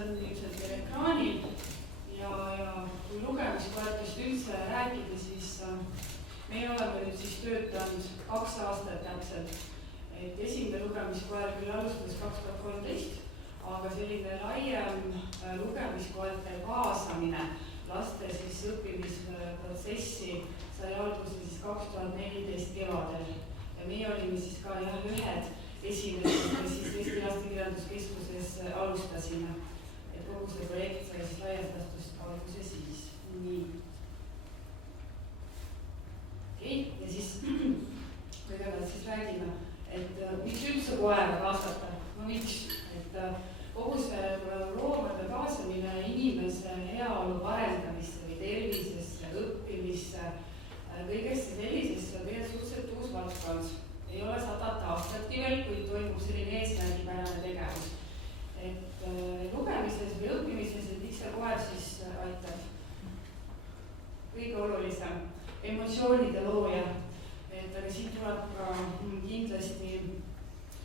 on ilmselt veel ekraanil ja kui lugemiskoertest üldse rääkida, siis meie oleme nüüd siis töötanud 2 aastat täpselt. Et esimene lugemiskoer küll alustas 2013, aga selline laiem lugemiskoerte kaasamine laste siis õppimisprotsessi sai alguse siis 2014 kevadel. Ja meie olime siis ka ühed esimesed, kes siis Eesti Lastekirjanduskeskuses alustasime. Et kogu see projekt sai siis laialdastust alguse siis. Nii. Okei, ja siis kõigepealt siis räägime, et miks üldse koera kaasata? No miks? Et kogu see loomade kaasamine inimese heaolu parendamisse või tervisesse, õppimisse, kõigesse sellisesse on tegelikult suhteliselt uus valdkond. Ei ole 100 aastatki veel, kuid toimub selline eesmärgipärane tegevus. Et lugemises või õppimises, et miks see koer siis aitab? Kõige olulisem, emotsioonide looja. Et aga siin tuleb ka kindlasti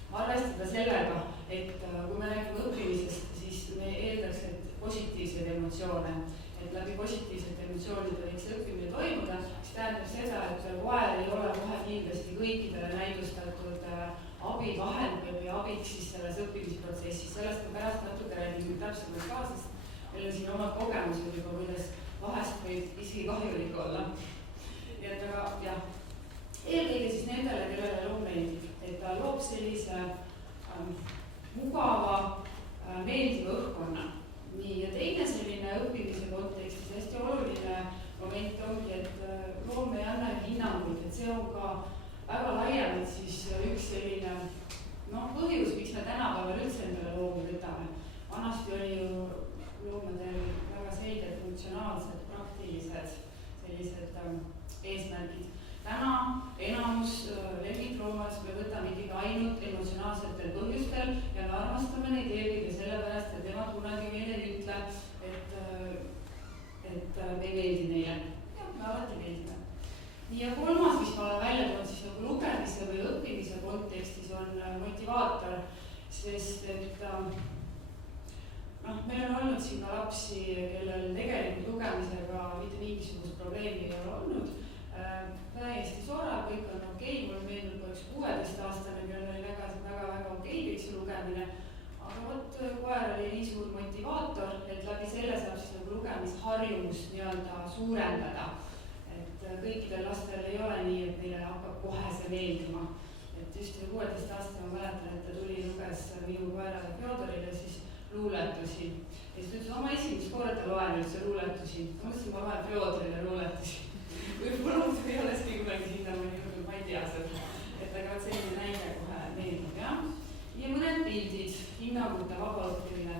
arvestada sellega, et kui me räägime õppimisest, siis me eeldaks, et positiivseid emotsioone, et läbi positiivsete emotsioonide võiks õppimine toimuda, mis tähendab seda, et koer ei ole kohe kindlasti kõikidele näidustatud abivahend või abiks siis selles õppimisprotsessis. Sellest ma pärast natuke räägin täpsemalt ka, sest meil on siin omad kogemused juba, kuidas vahest võib isegi kahjulik olla. Ja et aga jah, eelkõige siis nendele, kellele loom meeldib, et ta loob sellise mugava, meeldiva õhkkonna. Nii, ja teine selline õppimise kontekstis hästi oluline moment ongi, et loom ei anna hinnanguid, et see on ka väga laiemalt siis üks selline põhjus, miks me tänapäeval üldse endale loomi võtame. Vanasti oli ju loomadel väga selged, funktsionaalsed, praktilised sellised eesmärgid. Täna enamus lemmikloomas me võtame ikkagi ainult emotsionaalsetel põhjustel ja me armastame neid eelkõige sellepärast, et nemad kunagi meile ei ütle, et me ei meeldi neile. Ja me alati meeldime. Nii ja kolmas, mis ma olen välja toonud siis nagu lugemise või õppimise kontekstis on motivaator, sest et meil on olnud siin ka lapsi, kellel tegelikult lugemisega mitte mingisugust probleemi ei ole olnud. Täiesti soora, kõik on okei, mulle meenub üks 16-aastane, kellel oli väga okei kõik see lugemine, aga koer oli nii suur motivaator, et läbi selle saab siis nagu lugemisharjumust nii-öelda suurendada. Et kõikidel lastel ei ole nii, et neile hakkab kohe see meeldima. Et just 16-aastane ma mäletan, et ta tuli luges minu koerale Fjodorile siis luuletusi. Ja siis ütles, oma esimest korda loen üldse luuletusi. Ma mõtlesin, ma loen Fjodorile luuletusi. Võib-olla ei oleski kunagi sinna mõni, ma ei tea seda. Et aga selline näide kohe meeldib, jah. Ja mõned pildid, hinnangute vaba õppimine.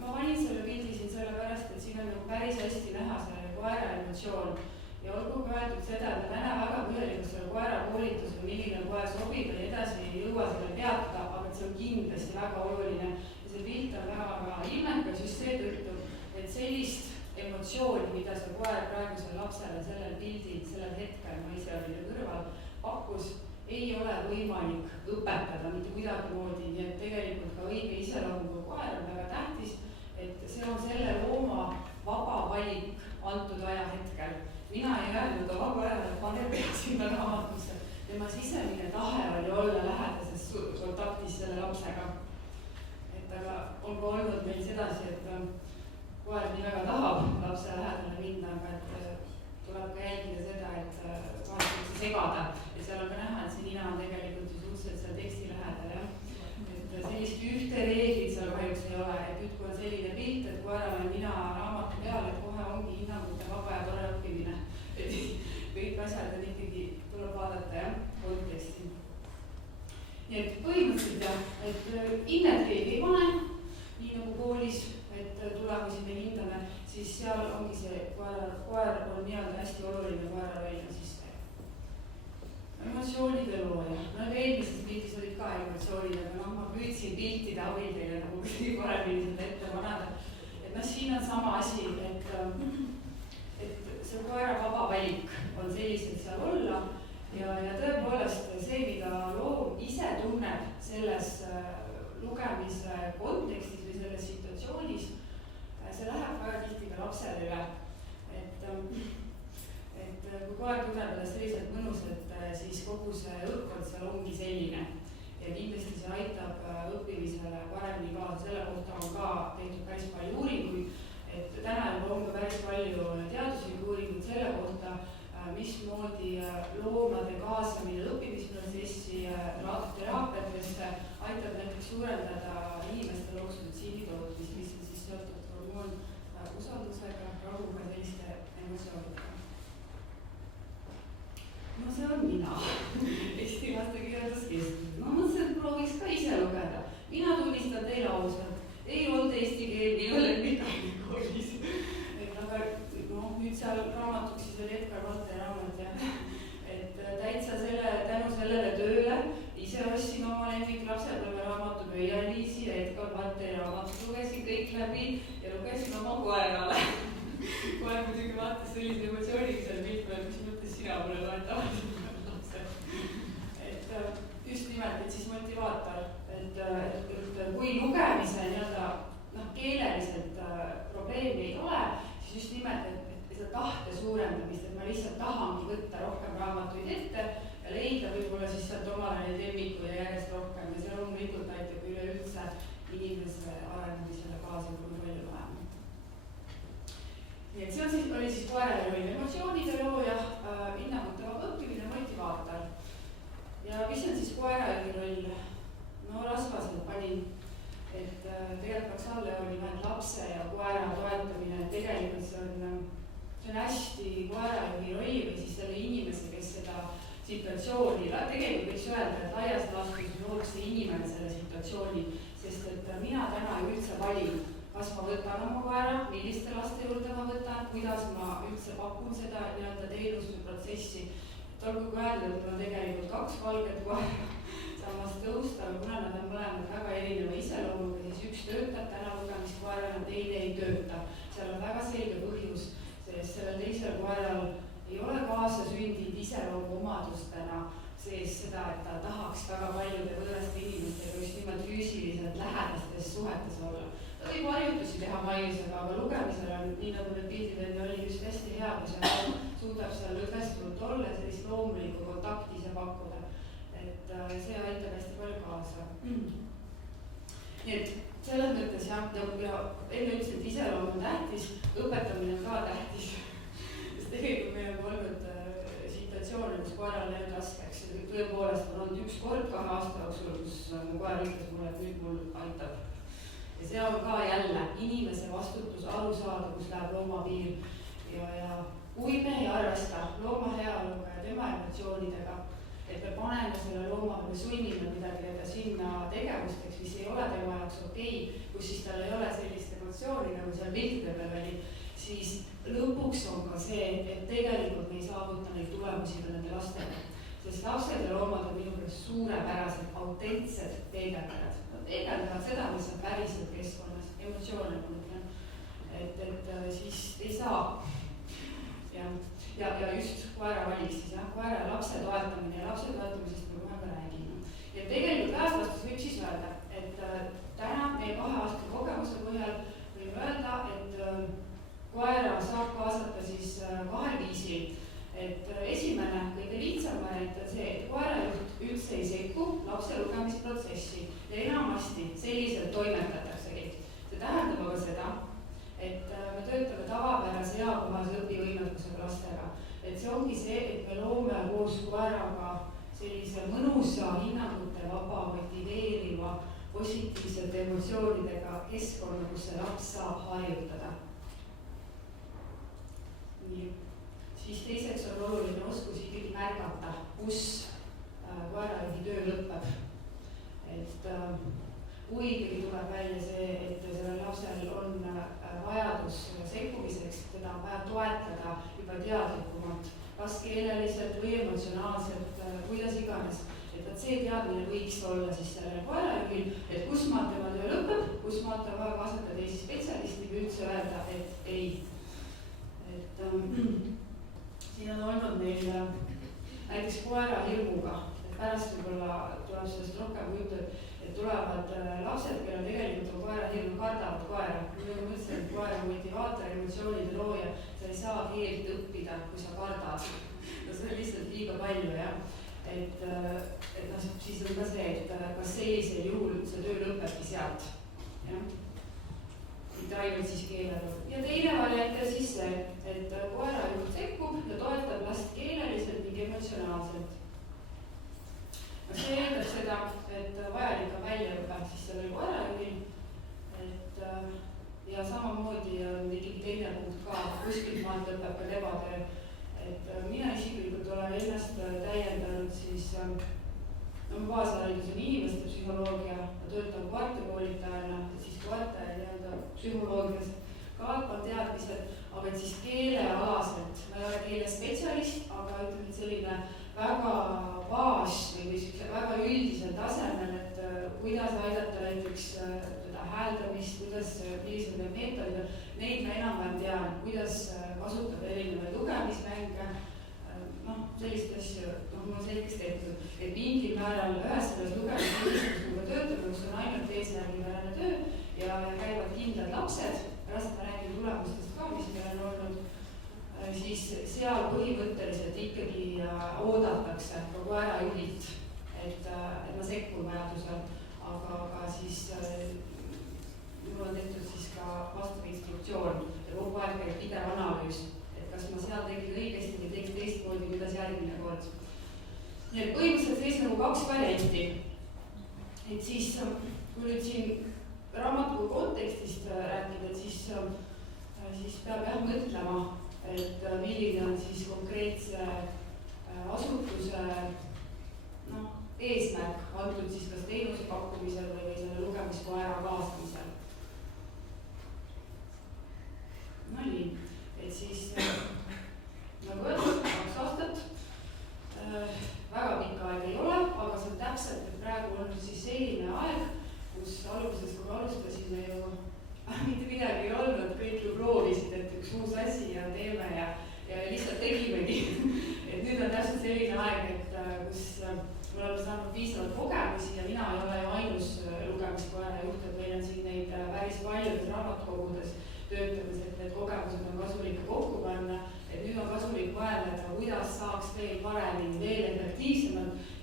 Ma valin selle pildi siin sellepärast, et siin on päris hästi näha selle koera emotsioon. Ja olgu öeldud seda, et me täna väga põhjalikult selle koera koolitusel, milline koer sobib ja edasi ei jõua selle peatuda, aga see on kindlasti väga oluline. Ja see pilt on väga ilmekas just seetõttu, et sellist emotsiooni, mida see koer praegusele lapsele sellel pildil, sellel hetkel, ma ise olin kõrval, pakkus, ei ole võimalik õpetada mitte kuidagi moodi, nii et tegelikult ka õige iseloomuga koer on väga tähtis, et see on selle looma vaba valik antud ajahetkel. Mina ei öelnud oma koerale, et pane pea sinna raamatusse. Tema sisemine tahe oli olla lähedases kontaktis selle lapsega. Et aga on ka olnud meil sedasi, et koer nii väga tahab lapse lähedale minna, aga et tuleb ka jälgida seda, et vahest segada. Ja seal on ka näha, et see nina on tegelikult ju suhteliselt seal teksti lähedal. Ja? Et sellist ühte reeglit seal kahjuks ei ole. Et nüüd, kui on selline pilt, et koeral on nina raamatu peal, et kohe ongi hinnangute vaba ja tore õppimine. Et kõik asjad on ikkagi, tuleb vaadata ja konteksti. Nii et põhimõtteliselt jah, et hinnet keegi ei pane, nii nagu koolis, et tulemusi me hindame, siis seal ongi see koer on nii-öelda hästi oluline koera välja sisse. Emotsioonide looja. No eelmises pildis olid ka emotsioonid, aga ma püüdsin piltide abil teile nagu kõige paremini seda ette manada. Et siin on sama asi, et see koera vaba valik on selliselt seal olla ja tõepoolest see, mida loom ise tunneb selles lugemise kontekstis või selles situatsioonis, see läheb väga tihti ka lapsele üle. Et kui koer tunneb ennast selliselt mõnusalt, siis kogu see õhkkond seal ongi selline ja kindlasti see aitab õppimisele paremini kaasa. Selle kohta on ka tehtud päris palju uuringuid, et täna on ka päris palju teaduslikke uuringuid selle kohta, mismoodi loomade kaasamine õppimisprotsessi teraapiatesse aitab näiteks suurendada inimestel oksüdotsiini tootmist, mis on siis seotud hormoon usaldusega, rahuga, selliste emotsioonidega. No see on mina, Eesti Lastekirjanduskeskuses. Ma mõtlesin, et prooviks ka ise lugeda. Mina tunnistan teile ausalt, ei olnud eesti keel minu lemmikaine koolis. Aga nüüd seal raamatuks siis oli Edgar Valteri raamat ja et täitsa tänu sellele tööle ise ostsin oma lemmik lapsepõlve raamatu Pöialiisi ja Edgar Valteri raamatut lugesin kõik läbi ja lugesin oma koerale. Koer muidugi vaatas sellise emotsiooniga seal piltme, et mis mõttes sina mulle toetavad lapse. Et just nimelt, et siis motivaator, et kui lugemise keeleliselt probleemi ei ole, siis just nimelt, et seda tahte suurendamist, et ma lihtsalt tahangi võtta rohkem raamatuid ette ja leida võib-olla siis sealt omale neid lemmikuid ja järjest rohkem ja see loomulikult aitab üleüldse inimese arendamisele kaasa, kui me palju loeme. Nii et see oli siis koerale roll, emotsioonide looja, hinnangute vaba õppimine, motivaator. Ja mis on siis koerale roll? No rasvaselt panin, et tegelikult peaks alla oli lapse ja koera toetamine, tegelikult see on hästi koerajuhi roll või siis selle inimese, kes seda situatsiooni, tegelikult võiks öelda, et laias laastus looks see inimene selle situatsiooni, sest et mina täna üldse valin, kas ma võtan oma koera, milliste laste juurde ma võtan, kuidas ma üldse pakun seda teenuste protsessi. Olgu ka öelda, et on tegelikult 2 valget koera samast tõusta, aga kuna nad on mõlemad väga erineva iseloomuga, siis üks töötab täna lugemiskoerana, teine ei tööta. Seal on väga selge põhjus, sest sellel teisel koeral ei ole kaasa sündinud iseloomu omadustena sees seda, et ta tahaks väga paljude võõraste inimestega just nimelt füüsiliselt lähedastes suhetes olla. Ta võib harjutusi teha maiusega, aga lugemisel on, nii nagu need pildid enne oli, just hästi hea, kui see suudab seal lõdvestunult olla ja sellist loomulikku kontakti ise pakkuda. Et see aitab hästi palju kaasa. Nii et selles mõttes jah, ja enne ütlesin, et iseloom on tähtis, õpetamine on ka tähtis. Sest tegelikult meil on olnud situatsioone, kus koeral läinud raskeks. Tõepoolest on olnud üks kord 2 aasta jooksul, kus mu koer ütles mulle, et nüüd mul aitab. Ja see on ka jälle inimese vastutus aru saada, kus läheb looma piir. Ja kui me ei arvesta looma heaoluga ja tema emotsioonidega, et me paneme selle looma või sunnime midagi teda sinna tegevusteks, mis ei ole tema jaoks okei, kus siis tal ei ole sellist emotsiooni, nagu seal piltide peal oli, siis lõpuks on ka see, et tegelikult me ei saavuta neid tulemusi ka nende lastega. Sest lapsed ja loomad on minu käest suurepärased, autentsed peegeldajad. Nad peegeldavad seda, mis on päriselt keskkonnas, emotsioone ma mõtlen. Et siis ei saa. Ja just koera valiks, koera ja lapse toetamine ja lapse toetamisest me kohe ka räägime. Ja tegelikult lääslastus võib siis öelda, et täna meie 2 aasta kogemuse põhjal võime öelda, et koera saab kaasata siis 2 viisil. Et esimene, kõige lihtsam variant on see, et koerajuht üldse ei sekku lapse lugemisprotsessi ja enamasti selliselt toimetataksegi. See tähendab aga seda, et me töötame tavapärase eakohase õpivõimekusega lastega. Et see ongi see, et me loome koos koeraga sellise mõnusa, hinnangute vaba, motiveeriva, positiivsete emotsioonidega keskkonna, kus see laps saab harjutada. Nii. Siis teiseks on oluline oskus ikkagi märgata, kus koerajuhi töö lõpeb. Et kui ikkagi tuleb välja see, et sellel lapsel on vajadus sekkumiseks, teda on vaja toetada juba teadlikumalt, kas keeleliselt või emotsionaalselt, kuidas iganes. Et see teadmine võiks olla siis sellel koerajuhil, et kus maalt tema töö lõpeb, kus maalt on vaja kaasata teisi spetsialisti või üldse öelda, et ei. Siin on olnud meil näiteks koera hirmuga, et pärast võib-olla tuleb sellest rohkem juttu, et tulevad lapsed, kellel tegelikult on koera hirm, kardavad koera. Kui ma mõtlesin, et koer on saa keelt õppida, kui sa kardad. No see on lihtsalt liiga palju, jah. Et noh, siis on ka see, et kas sellisel juhul see töö lõpebki sealt, jah. Mitte ainult siis keelelu. Ja teine variant on siis see, et koerajuht sekkub ja toetab last keeleliselt ning emotsionaalselt. No see eeldab seda, et vajalik on väljaõpe siis sellel koerajuhil, ja samamoodi on ikkagi teine punkt ka, kuskilt maalt õpeb ka tebatöö. Et mina isiklikult olen ennast täiendanud siis baasharidus on inimeste psühholoogia, töötan koertekoolitajana, siis koerte psühholoogias ka on teadmised, aga siis keelealaselt, ma ei ole keelespetsialist, aga ütleme, et selline väga baas või väga üldisel tasemel, et kuidas aidata näiteks seda hääldamist, kuidas, millised need meetodid, neid ma enam-vähem tean, kuidas kasutada erinevaid lugemismänge, noh, sellist asju, noh, mul on selgeks tehtud, et mingil määral ühes selles lugemismängus, kus ma töötan, kus on ainult eesmärgipärane töö ja käivad kindlad lapsed, pärast ma räägin tulemustest ka, mis meil on olnud, siis seal põhimõtteliselt ikkagi oodatakse ka koerajuhilt, et ma sekkun vajadusel, aga siis mul on tehtud siis ka vastav instruktsioon ja kogu aeg käib pidev analüüs, et kas ma seal tegin õigesti või tegin teistmoodi, kuidas järgmine kord. Nii et põhimõtteliselt seis nagu kaks varianti. Et siis, kui nüüd siin raamatu kontekstist rääkida, et siis peab jah mõtlema, et milline on siis konkreetse asutuse eesmärk antud siis kas teenuse pakkumisel või selle lugemiskoera kaasamisel. No nii, et siis nagu öeldud, 2 aastat, väga pikka aega ei ole, aga see on täpselt, et praegu on siis selline aeg, kus alguses, kui alustasime ju mitte midagi ei olnud, kõik ju proovisid, et üks uus asi ja teeme ja lihtsalt tegimegi. Et nüüd on täpselt selline aeg, et kus me oleme saanud piisavalt kogemusi ja mina ei ole ju ainus lugemiskoera juht, et meil on siin neid päris paljudes raamatukogudes töötamas, et need kogemused on kasulik kokku panna, et nüüd on kasulik mõelda, kuidas saaks veel paremini, veel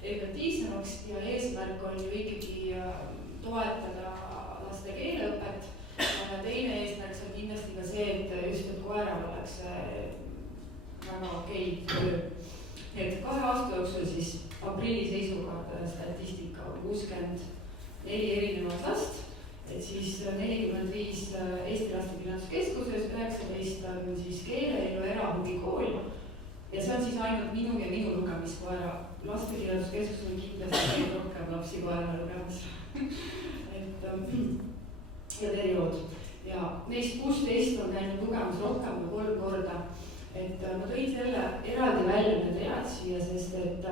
efektiivsemaks ja eesmärk on ju ikkagi toetada laste keeleõpet. Teine eesmärk on kindlasti ka see, et just et koeral oleks väga okei töö. Et 2 aasta jooksul siis aprilli seisuga statistika 64 erinevat last, et siis 45 Eesti Laste Kirjanduskeskuses, 19 on siis keeleelu erahuvikool ja see on siis ainult minu ja minu lugemiskoera. Laste Kirjanduskeskus on kindlasti rohkem lapsi koera lugemas. Ja periood. Ja neist 16 on käinud lugemas rohkem kui 3 korda. Et ma tõin selle eraldi välja need read siia, sest et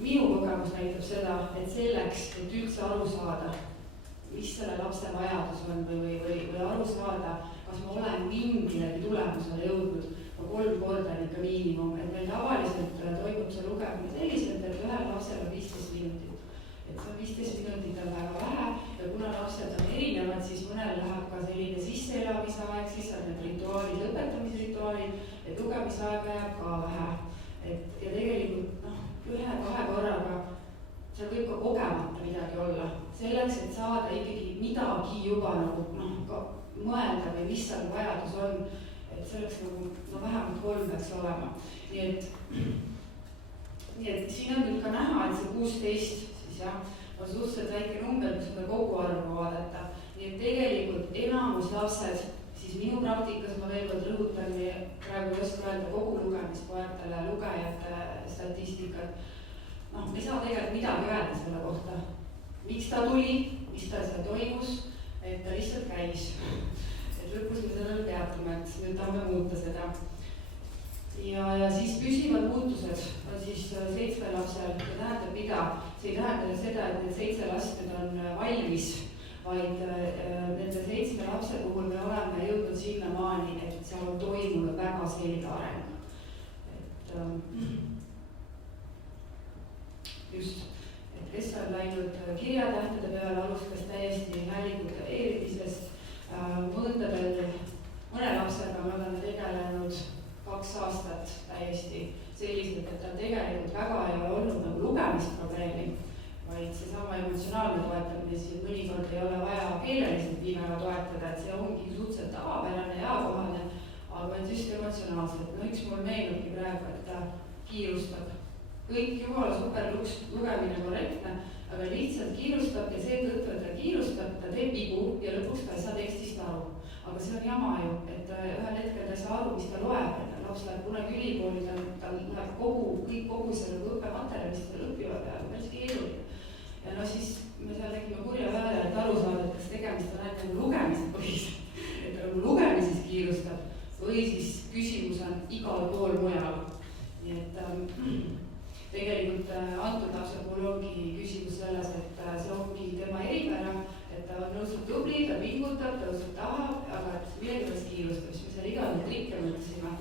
minu kogemus näitab seda, et selleks, et üldse aru saada, mis selle lapse vajadus on või aru saada, kas ma olen mingilegi tulemusele jõudnud, 3 korda on ikka miinimum, et meil tavaliselt toimub see lugemine selliselt, et ühel lapsel on 15 minutit. Et see 15 minutit on väga vähe ja kuna lapsed on erinevad, siis mõnel läheb ka selline sisseelamisaeg, siis on need rituaalid, lõpetamisrituaalid, et lugemisaega jääb ka vähe. Ja tegelikult 1-2 korraga seal võib ka kogemata midagi olla. Selleks, et saada ikkagi midagi juba nagu mõelda või mis seal vajadus on, et selleks nagu vähemalt 3 peaks olema. Nii et siin on nüüd ka näha, et see 16 on suhteliselt väike number, kui seda kogu arvu vaadata. Nii et tegelikult enamus lapsed, siis minu praktikas ma veel kord rõhutan, praegu ei oska öelda kogu lugemiskoertele, lugejate statistikat. Me ei saa tegelikult midagi öelda selle kohta. Miks ta tuli, mis ta seal toimus, et ta lihtsalt käis. Et lõpus me sellele peatume, et nüüd tahame muuta seda. Ja siis püsivad muutused on siis 7 lapsel, see tähendab mida? See ei tähenda seda, et need 7 last nüüd on valmis, vaid nende 7 lapse puhul me oleme jõudnud sinnamaani, et seal on toimunud väga selge areng. Just, et kes on läinud kirjatähtede peale, alustas täiesti häälingute veerimisest, mõnel mõne lapsega me oleme tegelenud 2 aastat täiesti selliselt, et tal tegelikult väga ei ole olnud nagu lugemisprobleemi, vaid seesama emotsionaalne toetamine, siis mõnikord ei ole vaja keeleliselt nii väga toetada, et see ongi suhteliselt tavapärane ja kohane, aga just emotsionaalselt. No üks mul meenubki praegu, et ta kiirustab. Kõik jumala super lugemine korrektne, aga lihtsalt kiirustab ja seetõttu, et ta kiirustab, ta teeb vigu ja lõpuks ta ei saa tekstist aru. Aga see on jama ju, et ühel hetkel ta ei saa aru, mis ta loeb, et laps läheb kunagi ülikooli, ta läheb kogu selle õppematerjali, mis tal õpivad ja päris keeruline. Ja no siis me seal tegime kurja välja, et aru saada, et kas tegemist on ainult nagu lugemise põhiselt, et ta nagu lugemises kiirustab või siis küsimus on igal pool mujal. Nii et tegelikult antud lapse puhul ongi küsimus selles, et see ongi tema eripära, et ta on nõusult tubli, ta pingutab, ta nõusult tahab, aga et millegipärast kiirustab, siis me seal igale trikke mõtlesime.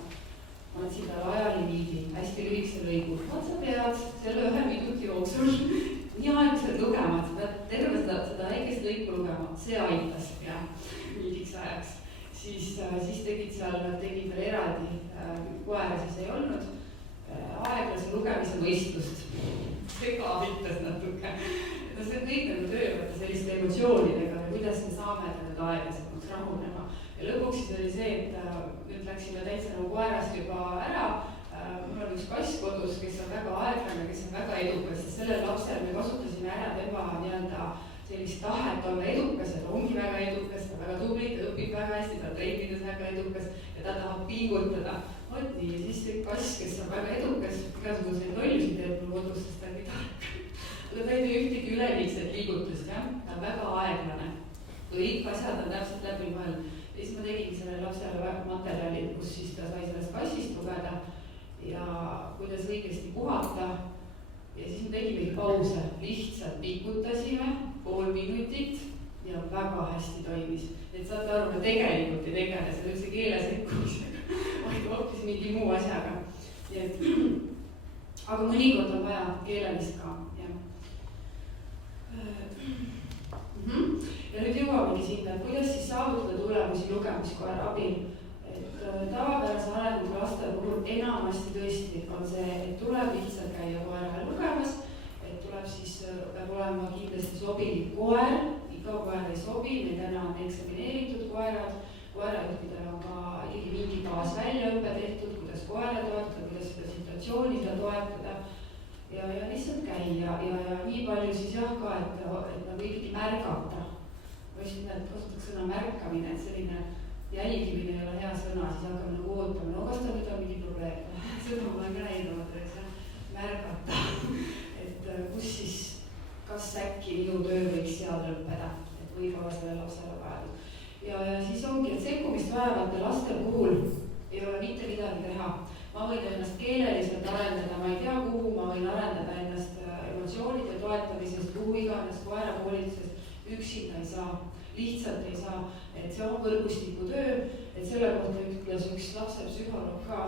Ma andsin talle ajalimiidi, hästi lühikese lõigu. Sa pead selle 1 minuti jooksul nii aeglaselt lugema, sa pead terve seda väikest lõiku lugema. See aitas ja mingiks ajaks. Siis tegid veel eraldi, koera siis ei olnud, aeglase lugemise võistlust. See ka aitas natuke. See kõik nagu töövad selliste emotsioonidega ja kuidas me saame teda aeglasemaks rahunema. Ja lõpuks siis oli see, et nüüd läksime täitsa nagu koerast juba ära. Mul on üks kass kodus, kes on väga aeglane, kes on väga edukas ja sellel lapsel me kasutasime ära tema nii-öelda sellist tahet olla edukas ja ta ongi väga edukas, ta väga tubli, ta õpib väga hästi, ta trennides väga edukas ja ta tahab pingutada. Vot nii, ja siis see kass, kes on väga edukas, igasuguseid lollusid teeb mul kodus, sest ta on nii tark. Aga ta ei tee ühtegi üleliigset liigutust, jah? Ta on väga aeglane. Kõik asjad on täpselt läbi mõelnud. Ja siis ma tegin sellele lapsele materjali, kus siis ta sai sellest kassist lugeda ja kuidas õigesti puhata. Ja siis me tegimegi pause, lihtsalt pikutasime 0,5 minutit ja väga hästi toimis. Et saate aru, me tegelikult ei tegele selle üldse keele sekkumisega, vaid hoopis mingi muu asjaga. Aga mõnikord on vaja keelelist ka. Ja nüüd jõuamegi sinna, et kuidas siis saavutada tulemusi lugemiskoera abil. Tavapärase arenguga laste puhul enamasti tõesti on see, et tuleb lihtsalt käia koerale lugemas, et tuleb siis, peab olema kindlasti sobilik koer, iga koer ei sobi, meil täna on eksamineeritud koerad, koerajuhtidel on ka mingi baas väljaõpe tehtud, kuidas koera toetada, kuidas seda situatsiooni toetada ja lihtsalt käia ja nii palju siis jah ka, et nagu ikkagi märgata. Ma ütlesin, et kasutaks sõna märkamine, et selline jälgimine ei ole hea sõna, siis hakkame nagu ootama, no kas ta nüüd on mingi probleem. Seda ma olen ka näinud, märgata, et kus siis, kas äkki minu töö võiks seal lõppeda, et võib-olla selle lapsele vajadus. Ja siis ongi, et sekkumist vajavate laste puhul ei ole mitte midagi teha. Ma võin ennast keeleliselt arendada, ma ei tea kuhu, ma võin arendada ennast emotsioonide toetamisest, kuhu iganes koerakoolitusest, üksinda ei saa, lihtsalt ei saa, et see on võrgustiku töö, et selle kohta ütles üks lapsepsühholoog ka,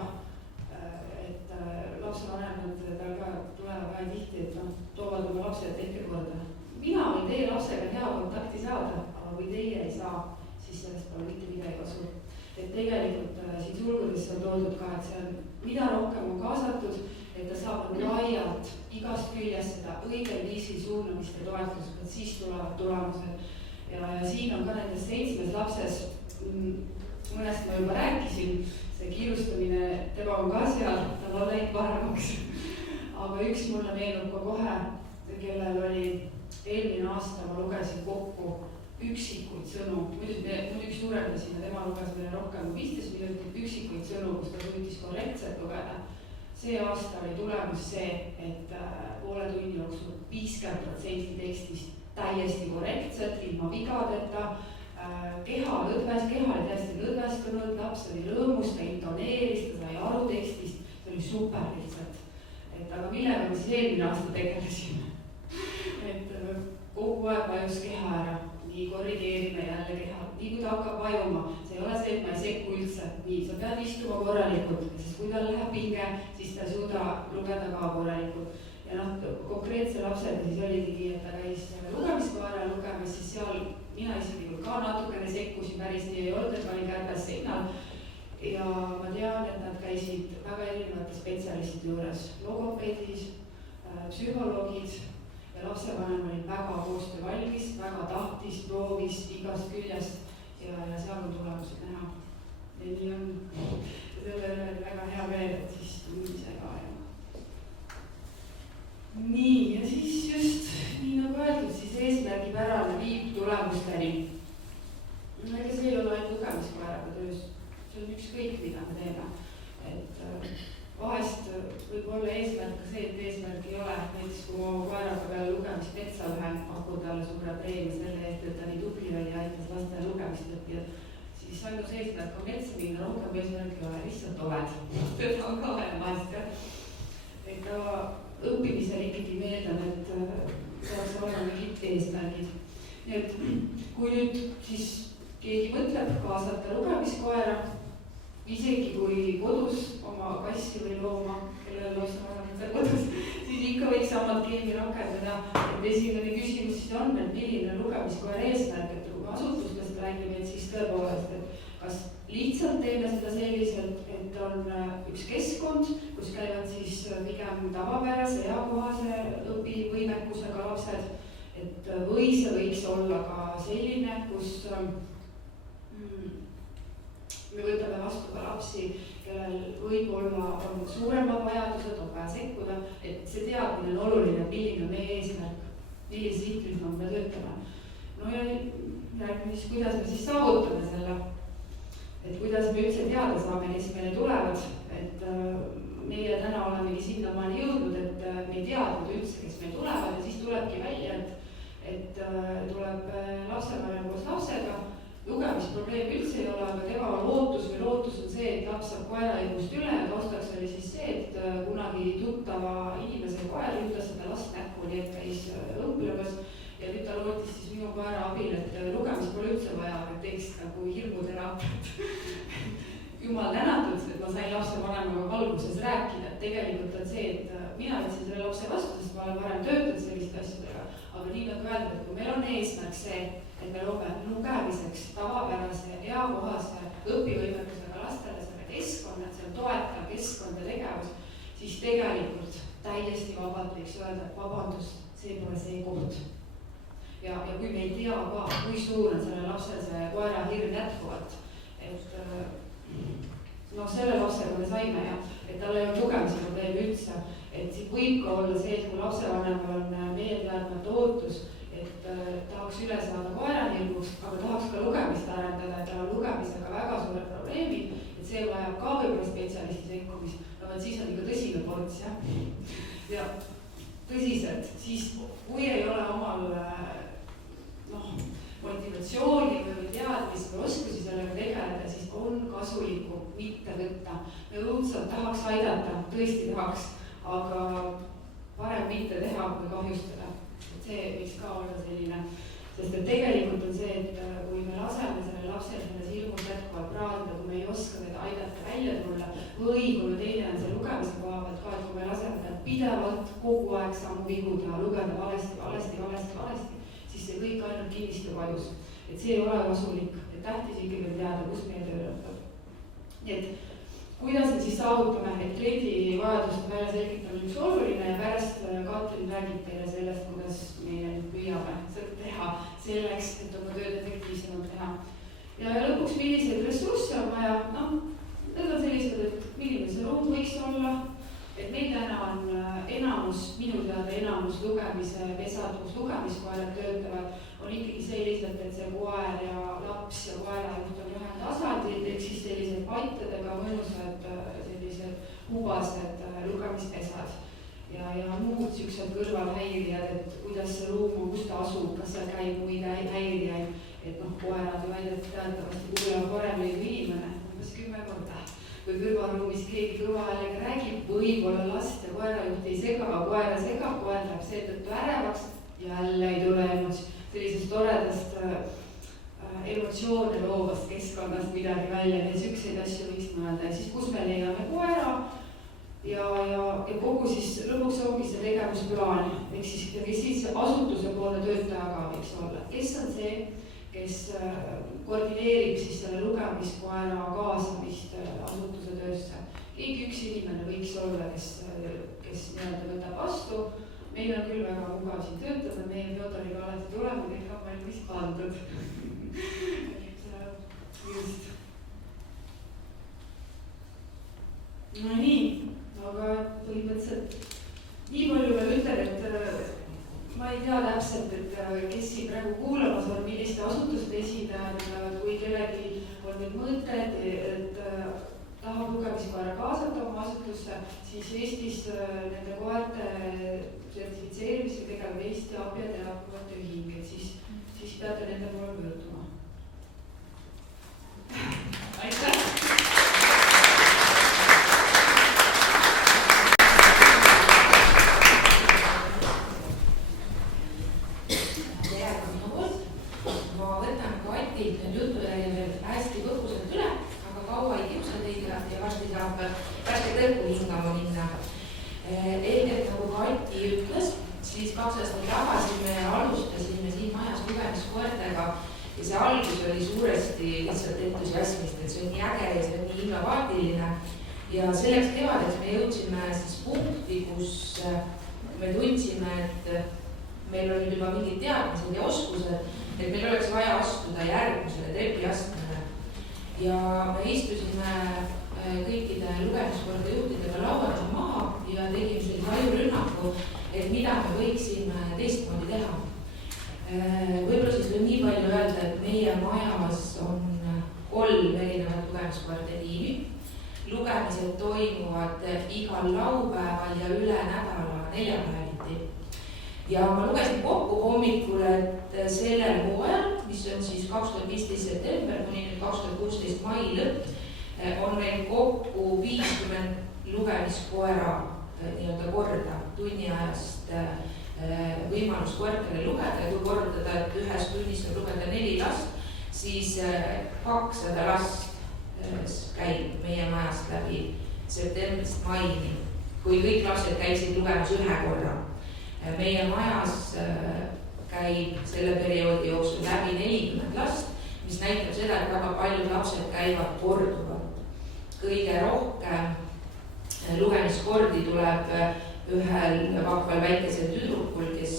et lapsevanemad tal ka tulevad väga tihti, et toovad oma lapsed tehke korda. Mina või teie lapsega hea kontakti saada, aga kui teie ei saa, siis sellest pole mitte midagi kasu. Et tegelikult siin sulgudesse on toodud ka, et see on, mida rohkem on kaasatud, et ta saab laialt igast küljest seda õigel viisil suunamist ja toetust, et siis tulevad tulemused. Ja siin on ka nendes 7 lapses, mõnest ma juba rääkisin, see kiirustamine, tema on ka seal, tal on läinud paremaks. Aga üks mulle meenub ka kohe, kellel oli eelmine aasta, ma lugesin kokku üksikuid sõnu, muidugi suurendasime, tema luges meile rohkem 15 minutit üksikuid sõnu, kus ta suutis korrektselt lugeda. See aasta oli tulemus see, et poole tunni jooksul 50% tekstist täiesti korrektselt, ilma vigadeta, keha oli täiesti lõdvestunud, laps oli rõõmus, ta intoneeris, ta sai aru tekstist, see oli super lihtsalt. Aga millega me siis eelmine aasta tegelesime? Et kogu aeg vajus keha ära, nii korrigeerime jälle keha, nii kui ta hakkab vajuma, see ei ole see, et ma ei sekku üldse, nii, sa pead istuma korralikult, sest kui tal läheb pinge, siis ta ei suuda lugeda ka korralikult. Ja konkreetse lapsega siis oligi nii, et ta käis lugemiskoera lugemas, siis seal mina isiklikult ka natukene sekkusin, päris nii ei olnud, et ma olin kärbes seinal, psühholoogid ja lapsevanem oli väga koostöövalmis, väga tahtis, proovis igast küljest ja seal on tulemused näha. Ja nii on, selle oli väga hea meel, et siis tuli ise ka ja. Nii, ja siis just, nii nagu öeldud, siis eesmärgipärane viib tulemusteni. Ega see ei ole ainult lugemiskoeraga töös, see on ükskõik, mida me teeme. Et vahest võib olla eesmärk ka see, et eesmärk ei ole. Näiteks kui ma koeraga peale lugemist metsa lähen, pakun talle suure preemia selle eest, et ta nii tubli oli ja aitas lastele lugemist õppida, siis ainus eesmärk on metsa minna, rohkem eesmärk ei ole, lihtsalt oled. Teda on ka vahest, jah. Ega õppimisel ikkagi meeldan, et saaks olema mingid eesmärgid. Nii et kui nüüd siis keegi mõtleb kaasata lugemiskoera, isegi kui kodus oma kassi või looma, kellel lapsevanemad kodus, siis ikka võiks samad keemi rakendada. Et esimene küsimus siis on, et milline lugemiskoera eesmärk, et kui asutustest räägime, et siis tõepoolest, et kas lihtsalt teeme seda selliselt, et on üks keskkond, kus käivad siis pigem tavapärase eakohase õpivõimekusega lapsed, et või see võiks olla ka selline, kus me võtame vastu ka lapsi, kellel võib-olla on suuremad vajadused, on vaja sekkuda, et see teadmine on oluline, milline on meie eesmärk, millise sihtrühma me töötame. No ja räägime siis, kuidas me siis saavutame selle, et kuidas me üldse teada saame, kes meile tulevad, et meie täna olemegi sinnamaani jõudnud, et me ei teadnud üldse, kes meil tulevad ja siis tulebki välja, et tuleb lapsevanem koos lapsega. Lugemisprobleem üldse ei ole, aga tema lootus on see, et laps saab koeraõigust üle ja taustaks oli siis see, et kunagi tuttava inimese koer ütles seda last näkku, nii et käis õmplemas ja nüüd ta lootis siis minu koera abil, et lugemist pole üldse vaja, et teeks nagu hirmuteraapiat. Jumal tänatud, et ma sain lapsevanemaga alguses rääkida, et tegelikult on see, et mina võtsin selle lapse vastu, sest ma olen varem töötanud selliste asjadega, aga nii nagu öelda, et kui meil on eesmärk see, et me loome lugemiseks tavapärase eakohase õpivõimekusega lastele selle keskkonna, et see on toetav keskkond ja tegevus, siis tegelikult täiesti vabalt võiks öelda, et vabandust, see pole see koht. Ja kui me ei tea ka, kui suur on selle lapse see koera hirm jätkuvalt, et selle lapsega me saime ja et tal ei ole lugemise probleemi üldse, et siin võib ka olla see, et kui lapsevanemal on meie teadmata ootus, et tahaks üle saada koerahirmust, aga tahaks ka lugemist arendada, et tal on lugemisega väga suured probleemid, et see vajab ka võib-olla spetsialisti sekkumist, aga siis on ikka tõsine ports, jah. Ja tõsiselt, siis kui ei ole omal motivatsiooni või teadmist või oskusi sellega tegeleda, siis on kasulikum mitte võtta. Me õudselt tahaks aidata, tõesti tahaks, aga parem mitte teha kui kahjustada. See võiks ka olla selline, sest et tegelikult on see, et kui me laseme selle lapsel selles hirmus jätkuvalt praadida, kui me ei oska teda aidata välja tulla või kui teine on see lugemise koha pealt ka, et kui me laseme teda pidevalt kogu aeg samu vigu teha, lugeda valesti, siis see kõik ainult kinnistab ajus. Et see ei ole kasulik, et tähtis ikkagi teada, kus meie töö lõpeb. Nii et kuidas me siis saavutame, et kliendi vajaduste välja selgitamine üks oluline ja pärast Katrin räägib teile sellest, kuidas meie püüame seda teha selleks, et oma tööd efektiivsemalt teha. Ja lõpuks, milliseid ressursse on vaja, need on sellised, et milline see ruum võiks olla, et meil täna on minu teada enamus lugemise pesad, kus lugemiskoerad töötavad, on ikkagi sellised, et see koer ja laps ja koerajuht on ühel tasandil, ehk siis sellised paitadega mõnusad sellised hubased lugemispesad ja muud siuksed kõrvalhäirijad, et kuidas see ruum on, kus ta asub, kas seal käib muid häirijaid, et koerad ju väidavad teatavasti kuulevad paremini kui inimene, umbes 10 korda. Kui kõrvalruumis keegi kõva häälega räägib, võib-olla last ja koerajuht ei sega, koera segab, koer läheb seetõttu ärevaks, jälle ei tule sellisest toredast emotsioone loovast keskkonnast midagi välja, neid sükseid asju võiks mõelda ja siis kus me leiame koera ja kogu siis lõpuks ongi see tegevusplaan, ehk siis kes siis asutuse poolne töötaja ka võiks olla, kes on see, kes koordineerib siis selle lugemiskoera kaasamist asutuse töösse. Keegi üks inimene võiks olla, kes kes nii-öelda võtab vastu. Meil on küll väga mugav siin töötada, meie Fjodoriga alati tuleme, kõik on valmis pandud. Just. No nii, aga põhimõtteliselt nii palju veel ütlen, et ma ei tea täpselt, et kes siin praegu kuulamas on, milliste asutuste esindajad, kui kellegi on nüüd mõtted, et tahab lugemiskoera kaasata oma asutusse, siis Eestis nende koerte sertifitseerimisega tegeleb Eesti Abi ja Teadmiste Ühing, et siis peate nende poole pöörduma. Aitäh! Pärast tõrgu hingama minna. Eelkõige nagu Kati ütles, siis 2 aastat tagasi me alustasime siin majas lugemiskoertega ja see algus oli suuresti lihtsalt entusiasmist, et see on nii äge ja see on nii innovaatiline. Ja selleks kevadeks me jõudsime siis punkti, kus me tundsime, et meil on juba mingid teadmised ja oskused, et meil oleks vaja astuda järgmisele trepiastmele. Ja me istusime kõikide lugemiskoerte juhtidega lauada maha ja tegime sellise ajurünnaku, et mida me võiksime teistmoodi teha. Võib-olla siis võib nii palju öelda, et meie majas on 3 erinevat lugemiskoerte tiimi. Lugemised toimuvad igal laupäeval ja üle nädala neljapäeviti. Ja ma lugesin kokku hommikul, et sellel hooajal, mis on siis 2015 september kuni 2016 mai lõpp, on meil kokku 50 lugemiskoera nii-öelda korda tunniajast võimalus koertele lugeda. Kui kordada, et ühes tunnis saab lugeda 4 last, siis 200 last käib meie majast läbi septembrist maini, kui kõik lapsed käisid lugemas 1 korra. Meie majas käib selle perioodi jooksul läbi 40 last, mis näitab seda, et väga paljud lapsed käivad korduvalt. Kõige rohkem lugemiskordi tuleb ühel vahval väikesel tüdrukul, kes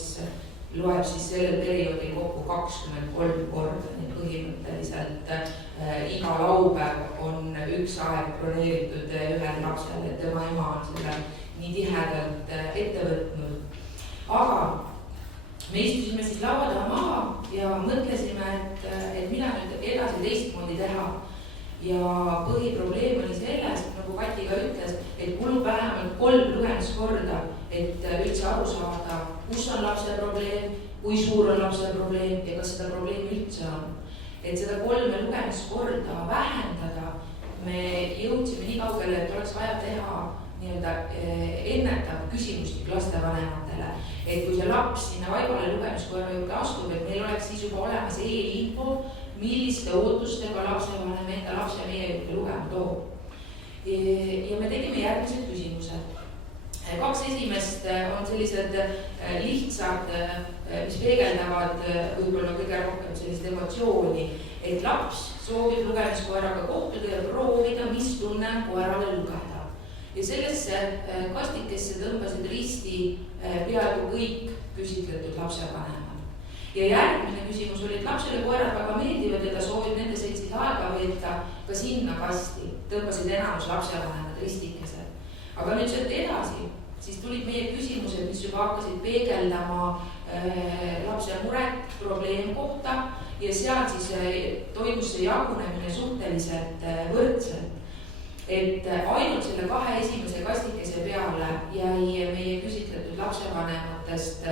loeb siis sellel perioodil kokku 23 korda. Nii põhimõtteliselt iga laupäev on üks aeg broneeritud ühel lapsele, et tema ema on selle nii tihedalt ette võtnud. Aga me istusime siis laua taha maha ja mõtlesime, et mida nüüd edasi teistmoodi teha. Ja põhiprobleem oli selles, nagu Kati ka ütles, et kulub vähemalt 3 lugemiskorda, et üldse aru saada, kus on lapse probleem, kui suur on lapse probleem ja kas seda probleemi üldse on. Et seda 3 lugemiskorda vähendada, me jõudsime nii kaugele, et oleks vaja teha nii-öelda ennetav küsimustik lastevanematele. Et kui see laps sinna vaibale lugemiskoera juurde astub, et meil oleks siis juba olemas e-info, milliste ootustega lapsevanem enda lapse meie juurde lugema toob. Ja me tegime järgmised küsimused. 2 esimest on sellised lihtsad, mis peegeldavad võib-olla kõige rohkem sellist emotsiooni, et laps soovib lugemiskoeraga kohtuda ja proovida, mis tunne on koerale lugeda. Ja sellesse kastikesse tõmbasid risti peaaegu kõik küsitletud lapsevanemad. Ja järgmine küsimus oli, et lapsele koerad väga meeldivad ja ta soovib nende seltsis aega veeta ka sinna kasti. Tõmbasid enamus lapsevanemad ristikesed. Aga nüüd sealt edasi, siis tulid meie küsimused, mis juba hakkasid peegeldama lapse muret probleemkohta ja seal siis toimus see jagunemine suhteliselt võrdselt. Et ainult selle 2 esimese kastikese peale jäi meie küsitletud lapsevanematest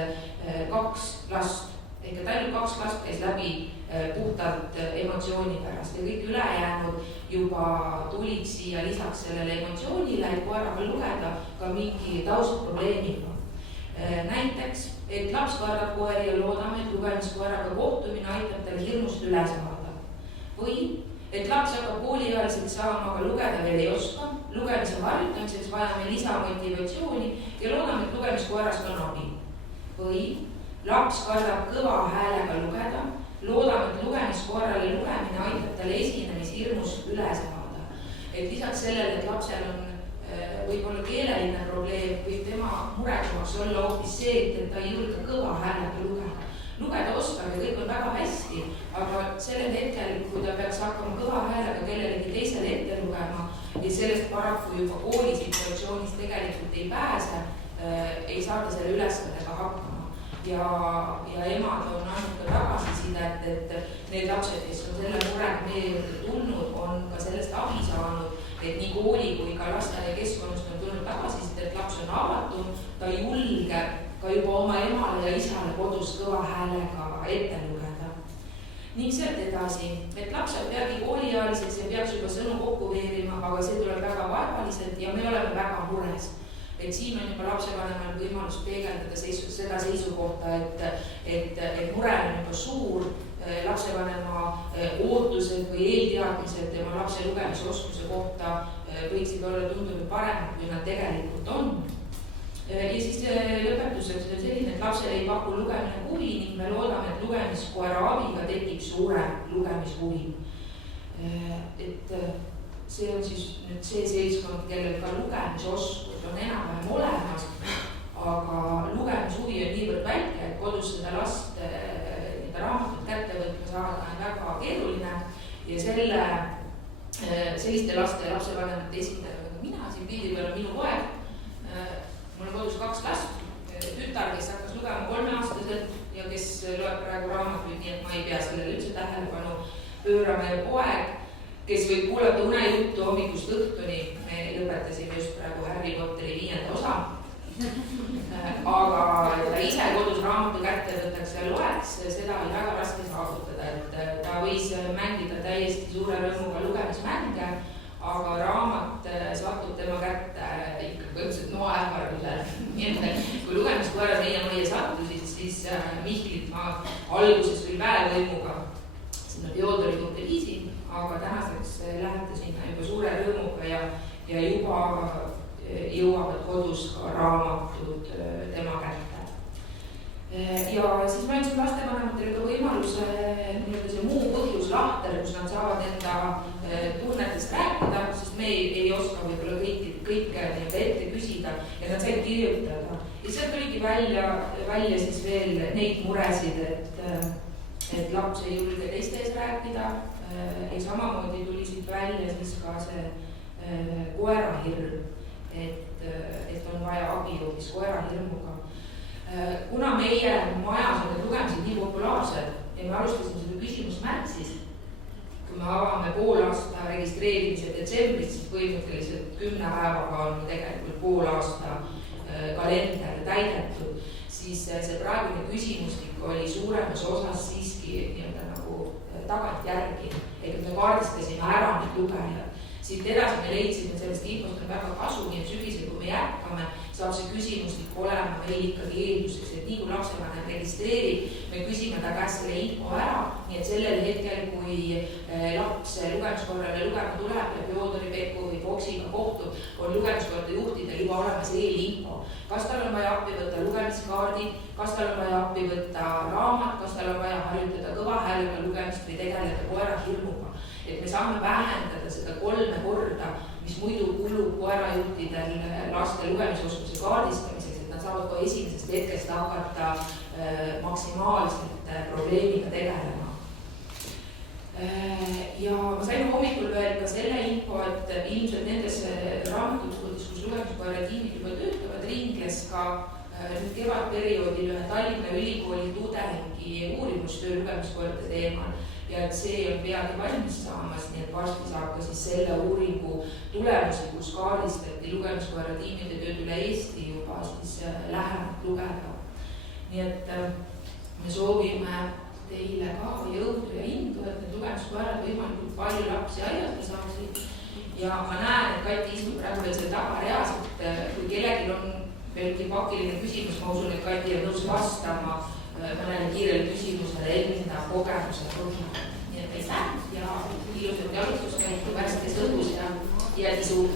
2 last. Ehk et ainult 2 last käis läbi puhtalt emotsiooni pärast ja kõik ülejäänud juba tulid siia lisaks sellele emotsioonile, et koeraga lugeda ka mingi taustprobleemiga. Näiteks, et laps kardab koeri ja loodame, et lugemiskoeraga kohtumine aitab tal hirmust üle saada. Või, et laps hakkab kooliealiseks saama, aga lugeda veel ei oska, lugemise harjutamiseks vajame lisamotivatsiooni ja loodame, et lugemiskoerast on abi. Või, laps kardab kõva häälega lugeda, loodame, et lugemiskoerale lugemine aitab talle esinemishirmust üle saada. Et lisaks sellele, et lapsel on võib-olla keeleline probleem, võib tema murekohaks olla hoopis see, et ta ei julge kõva häälega lugeda. Lugeda oskab ja kõik on väga hästi, aga sellel hetkel, kui ta peaks hakkama kõva häälega kellelegi teisele ette lugema ja sellest paraku juba koolisituatsioonis tegelikult ei pääse, ei saa ta selle ülesandega hakkama. Ja emad on andnud ka tagasisidet, et need lapsed, kes on selle murega meie juurde tulnud, on ka sellest abi saanud, et nii kooli kui ka lasteaiakeskkonnast on tulnud tagasisidet, et laps on avatud, ta julge ka juba oma emale ja isale kodus kõva häälega ette lugeda. Ning sealt edasi, et laps saab peagi kooliealiseks ja peaks juba sõnu kokku veerima, aga see tuleb väga vaevaliselt ja me oleme väga mures. Et siin on juba lapsevanemal võimalus peegeldada seda seisukohta, et mure on juba suur, lapsevanema ootused või eelteadmised tema lapse lugemisoskuse kohta võiksid olla tunduvalt paremad, kui nad tegelikult on. Ja siis lõpetuseks on selline, et lapsele ei paku lugemine huvi ning me loodame, et lugemiskoera abiga tekib suurem lugemishuvi. Et see on siis nüüd see seltskond, kellel ka lugemisoskus on enam-vähem olemas, aga lugemishuvi on niivõrd väike, et kodus seda last raamatut kätte võtma saada on väga keeruline ja selliste laste ja lapsevanemate esindajad on mina, siin pildi peal on minu poeg. Mul on kodus 2 last, tütar, kes hakkas lugema 3-aastaselt ja kes loeb praegu raamatuid, nii et ma ei pea sellele üldse tähelepanu pöörama ja poeg, kes võib kuulata unejuttu hommikust õhtuni, me lõpetasime just praegu Harry Potteri 5. osa, aga ta ise kodus raamatu kätte võtaks ja loeks, seda oli väga raske saavutada, et ta võis mängida täiesti suure rõõmuga lugemismänge, aga raamat satub tema kätte ikka põhimõtteliselt noaähvardusel. Nii et kui lugemiskoera meie majja sattusid, siis Mihklit ma alguses küll väevõimuga sinna Fjodori juurde viisin, aga tänaseks lähete sinna juba suure rõõmuga ja juba jõuavad kodus ka raamatud tema kätte. Ja siis ma andsin lastevanematele ka võimaluse see muu põhjuslahter, kus nad saavad enda tunnetest rääkida, sest me ei oska võib-olla kõike ette küsida ja nad said kirjutada. Ja sealt oligi välja siis veel neid muresid, et laps ei julge teiste ees rääkida ja samamoodi tuli siit välja siis ka see koerahirm, et on vaja abi hoopis koerahirmuga. Kuna meie majas on need lugemised nii populaarsed ja me alustasime seda küsimust märtsis, kui me avame poolaasta registreerimise detsembris, siis põhimõtteliselt 10 päevaga on tegelikult poolaasta kalender täidetud, siis see praegune küsimustik oli suuremas osas siiski nagu tagantjärgi, et me kaardistasime ära need lugejad. Siit edasi me leidsime, et sellest infost on väga kasu, nii et sügisel, kui me jätkame, saab see küsimustik olema meil ikkagi eelduseks, et nii kui lapsevanem registreerib, me küsime ta käest selle info ära, nii et sellel hetkel, kui laps lugemiskorrale lugema tuleb ja Fjodori, Pekku või Foxiga kohtub, on lugemiskorda juhtidel juba olemas eelinfo. Kas tal on vaja appi võtta lugemiskaardid, kas tal on vaja appi võtta raamat, kas tal on vaja harjutada kõva häälega lugemist või tegeleda koerahirmuga. Et me saame vähendada seda 3 korda, mis muidu kulub koerajuhtidel laste lugemisoskuse kaardistamiseks, et nad saavad ka esimesest hetkest hakata maksimaalselt probleemiga tegelema. Ja ma sain hommikul veel ka selle info, et ilmselt nendes raamatukogudes, kus lugemiskoera tiimid juba töötavad, ringles ka nüüd kevadperioodil ühe Tallinna Ülikooli tudengi uurimustöö lugemiskoerte teemal ja et see on peagi valmis saamas, nii et varsti saab ka siis selle uuringu tulemusi, kus kaardistati lugemiskoera tiimide tööd üle Eesti juba siis lähemalt lugeda. Nii et me soovime teile ka jõudu ja indu, et need lugemiskoerad võimalikult palju lapsi aidata saaksid. Ja ma näen, et Kati istub praegu veel selle tagareas, et kui kellelgi on veelgi pakiline küsimus, ma usun, et Kati on nõus vastama mõnele kiirele küsimusele enda kogemuse põhjal. Nii et aitäh ja ilusat jalutsuskäiku värskes õhus ja tisu.